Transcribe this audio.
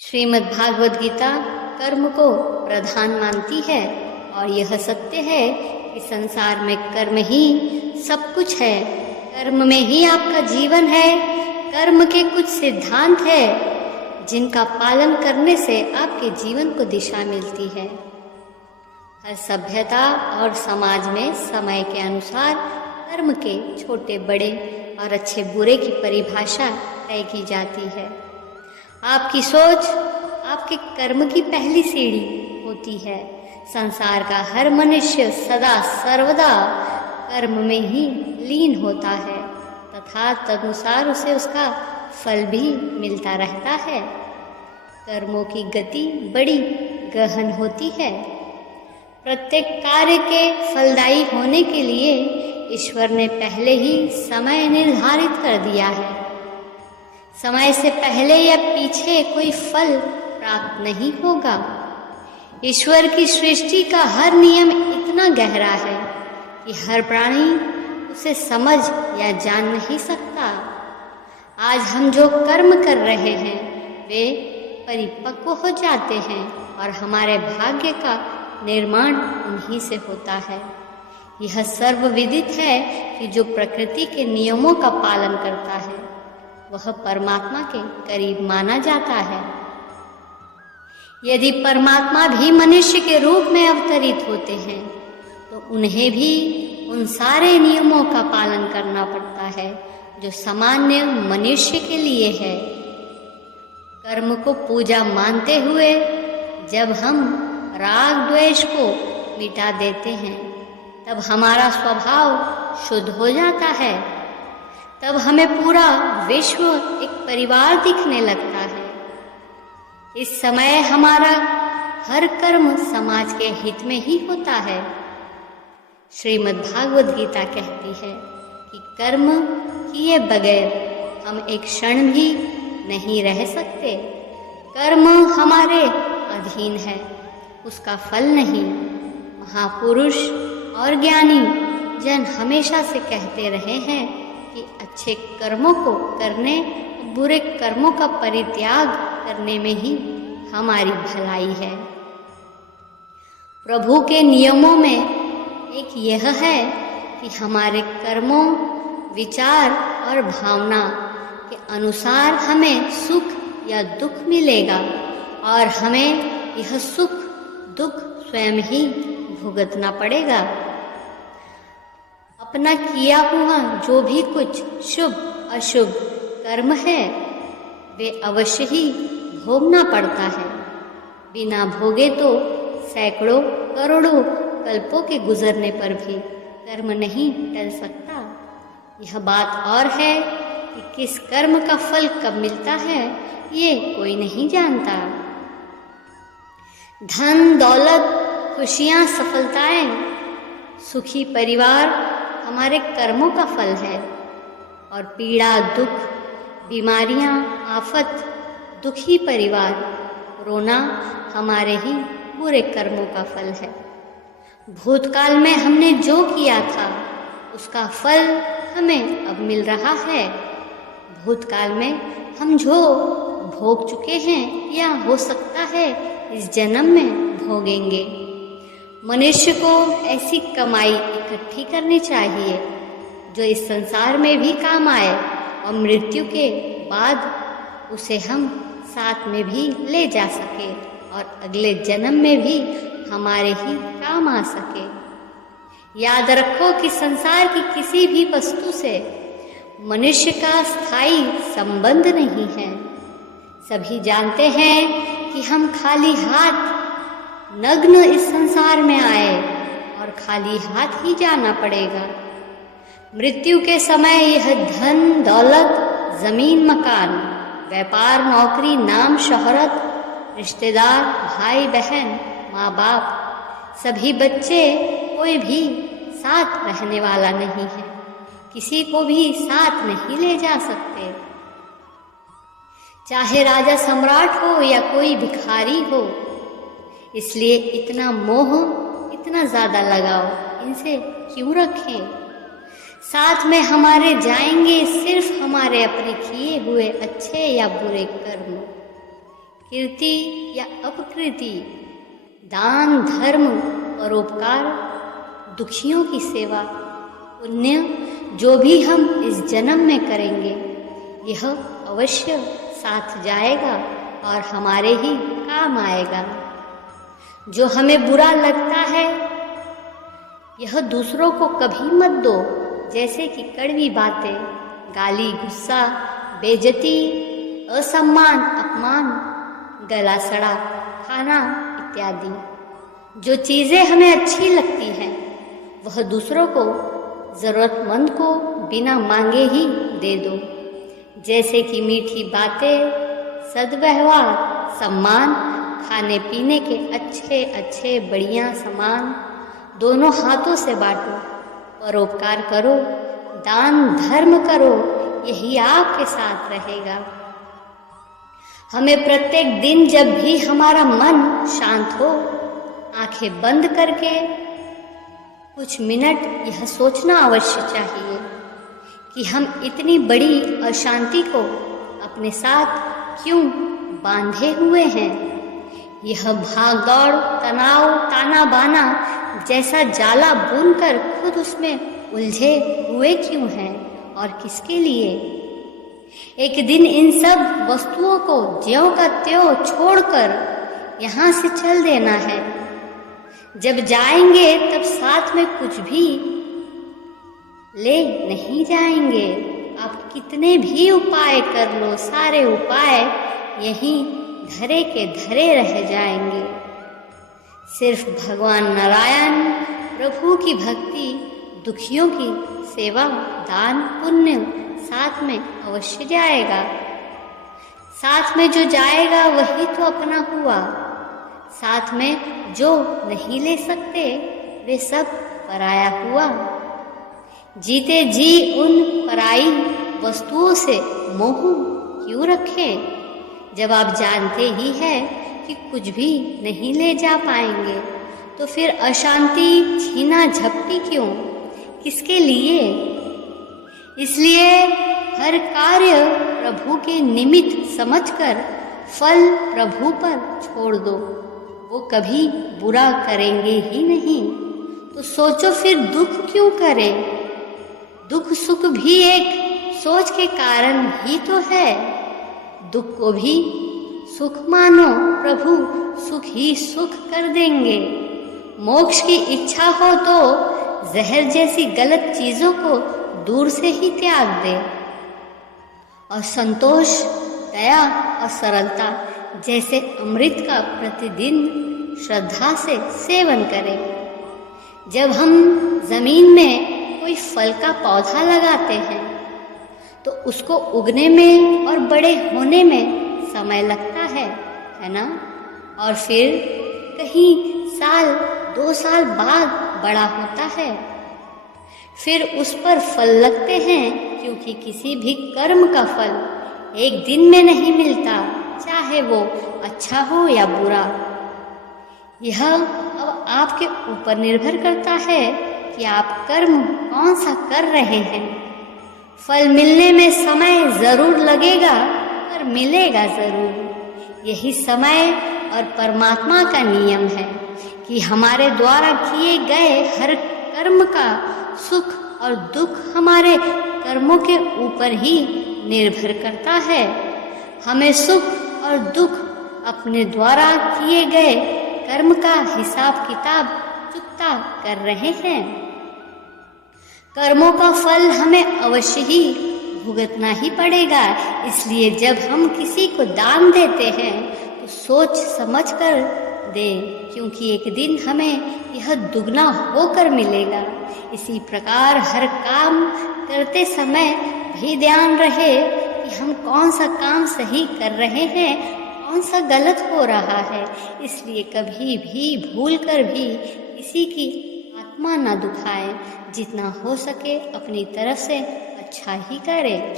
श्रीमद् भागवत गीता कर्म को प्रधान मानती है और यह सत्य है कि संसार में कर्म ही सब कुछ है। कर्म में ही आपका जीवन है। कर्म के कुछ सिद्धांत है जिनका पालन करने से आपके जीवन को दिशा मिलती है। हर सभ्यता और समाज में समय के अनुसार कर्म के छोटे बड़े और अच्छे बुरे की परिभाषा तय की जाती है। आपकी सोच आपके कर्म की पहली सीढ़ी होती है। संसार का हर मनुष्य सदा सर्वदा कर्म में ही लीन होता है तथा तदनुसार उसे उसका फल भी मिलता रहता है। कर्मों की गति बड़ी गहन होती है। प्रत्येक कार्य के फलदायी होने के लिए ईश्वर ने पहले ही समय निर्धारित कर दिया है। समय से पहले या पीछे कोई फल प्राप्त नहीं होगा। ईश्वर की सृष्टि का हर नियम इतना गहरा है कि हर प्राणी उसे समझ या जान नहीं सकता। आज हम जो कर्म कर रहे हैं वे परिपक्व हो जाते हैं और हमारे भाग्य का निर्माण उन्हीं से होता है। यह सर्वविदित है कि जो प्रकृति के नियमों का पालन करता है वह परमात्मा के करीब माना जाता है। यदि परमात्मा भी मनुष्य के रूप में अवतरित होते हैं तो उन्हें भी उन सारे नियमों का पालन करना पड़ता है जो सामान्य मनुष्य के लिए है। कर्म को पूजा मानते हुए जब हम राग द्वेष को मिटा देते हैं तब हमारा स्वभाव शुद्ध हो जाता है। तब हमें पूरा विश्व एक परिवार दिखने लगता है। इस समय हमारा हर कर्म समाज के हित में ही होता है। श्रीमद् भागवत गीता कहती है कि कर्म किए बगैर हम एक क्षण भी नहीं रह सकते। कर्म हमारे अधीन है, उसका फल नहीं। महापुरुष और ज्ञानी जन हमेशा से कहते रहे हैं कि अच्छे कर्मों को करने और बुरे कर्मों का परित्याग करने में ही हमारी भलाई है। प्रभु के नियमों में एक यह है कि हमारे कर्मों, विचार और भावना के अनुसार हमें सुख या दुख मिलेगा और हमें यह सुख दुख स्वयं ही भुगतना पड़ेगा। अपना किया हुआ जो भी कुछ शुभ अशुभ कर्म है वे अवश्य ही भोगना पड़ता है। बिना भोगे तो सैकड़ों करोड़ों कल्पों के गुजरने पर भी कर्म नहीं टल सकता। यह बात और है कि किस कर्म का फल कब मिलता है ये कोई नहीं जानता। धन दौलत, खुशियाँ, सफलताएं, सुखी परिवार हमारे कर्मों का फल है और पीड़ा, दुख, बीमारियां, आफत, दुखी परिवार, रोना हमारे ही बुरे कर्मों का फल है। भूतकाल में हमने जो किया था उसका फल हमें अब मिल रहा है। भूतकाल में हम जो भोग चुके हैं या हो सकता है इस जन्म में भोगेंगे। मनुष्य को ऐसी कमाई इकट्ठी करनी चाहिए जो इस संसार में भी काम आए और मृत्यु के बाद उसे हम साथ में भी ले जा सके और अगले जन्म में भी हमारे ही काम आ सके। याद रखो कि संसार की किसी भी वस्तु से मनुष्य का स्थायी संबंध नहीं है। सभी जानते हैं कि हम खाली हाथ नग्न इस संसार में आए और खाली हाथ ही जाना पड़ेगा। मृत्यु के समय यह धन दौलत, जमीन मकान, व्यापार नौकरी, नाम शोहरत, रिश्तेदार, भाई बहन, माँ बाप, सभी बच्चे, कोई भी साथ रहने वाला नहीं है। किसी को भी साथ नहीं ले जा सकते। चाहे राजा सम्राट हो या कोई भिखारी हो। इसलिए इतना मोह, इतना ज्यादा लगाव इनसे क्यों रखें। साथ में हमारे जाएंगे सिर्फ हमारे अपने किए हुए अच्छे या बुरे कर्म, कीर्ति या अपकीर्ति, दान धर्म परोपकार, दुखियों की सेवा, पुण्य जो भी हम इस जन्म में करेंगे यह अवश्य साथ जाएगा और हमारे ही काम आएगा। जो हमें बुरा लगता है यह दूसरों को कभी मत दो, जैसे कि कड़वी बातें, गाली गुस्सा, बेइज्जती, असम्मान, अपमान, गला सड़ा खाना इत्यादि। जो चीज़ें हमें अच्छी लगती हैं वह दूसरों को, ज़रूरतमंद को बिना मांगे ही दे दो, जैसे कि मीठी बातें, सद्व्यवहार, सम्मान, खाने पीने के अच्छे अच्छे बढ़िया सामान दोनों हाथों से बांटो, परोपकार करो, दान धर्म करो, यही आपके साथ रहेगा। हमें प्रत्येक दिन जब भी हमारा मन शांत हो, आंखें बंद करके कुछ मिनट यह सोचना अवश्य चाहिए कि हम इतनी बड़ी अशांति को अपने साथ क्यों बांधे हुए हैं। यह भागदौड़, तनाव, ताना बाना जैसा जाला बुनकर खुद उसमें उलझे हुए क्यों हैं और किसके लिए। एक दिन इन सब वस्तुओं को ज्यों का त्यों छोड़कर यहाँ से चल देना है। जब जाएंगे तब साथ में कुछ भी ले नहीं जाएंगे। आप कितने भी उपाय कर लो, सारे उपाय यहीं धरे के धरे रह जाएंगे। सिर्फ भगवान नारायण प्रभु की भक्ति, दुखियों की सेवा, दान पुण्य साथ में अवश्य जाएगा। साथ में जो जाएगा वही तो अपना हुआ। साथ में जो नहीं ले सकते वे सब पराया हुआ। जीते जी उन पराई वस्तुओं से मोह क्यों रखें, जब आप जानते ही हैं कि कुछ भी नहीं ले जा पाएंगे, तो फिर अशांति छीना झपटी क्यों, किसके लिए। इसलिए हर कार्य प्रभु के निमित्त समझकर फल प्रभु पर छोड़ दो, वो कभी बुरा करेंगे ही नहीं। तो सोचो फिर दुख क्यों करें। दुख सुख भी एक सोच के कारण ही तो है। दुख को भी सुख मानो, प्रभु सुख ही सुख कर देंगे। मोक्ष की इच्छा हो तो जहर जैसी गलत चीजों को दूर से ही त्याग दे और संतोष, दया और सरलता जैसे अमृत का प्रतिदिन श्रद्धा से सेवन करें। जब हम जमीन में कोई फल का पौधा लगाते हैं तो उसको उगने में और बड़े होने में समय लगता है ना। और फिर कहीं साल 2 साल बाद बड़ा होता है। फिर उस पर फल लगते हैं, क्योंकि किसी भी कर्म का फल एक दिन में नहीं मिलता, चाहे वो अच्छा हो या बुरा। यह अब आपके ऊपर निर्भर करता है कि आप कर्म कौन सा कर रहे हैं। फल मिलने में समय जरूर लगेगा, पर मिलेगा जरूर। यही समय और परमात्मा का नियम है कि हमारे द्वारा किए गए हर कर्म का सुख और दुख हमारे कर्मों के ऊपर ही निर्भर करता है। हमें सुख और दुख अपने द्वारा किए गए कर्म का हिसाब किताब चुकता कर रहे हैं। कर्मों का फल हमें अवश्य ही भुगतना ही पड़ेगा। इसलिए जब हम किसी को दान देते हैं तो सोच समझ कर दें, क्योंकि एक दिन हमें यह दुगना होकर मिलेगा। इसी प्रकार हर काम करते समय भी ध्यान रहे कि हम कौन सा काम सही कर रहे हैं, कौन सा गलत हो रहा है। इसलिए कभी भी भूल कर भी किसी की आत्मा न दुखाएं। जितना हो सके अपनी तरफ से अच्छा ही करें।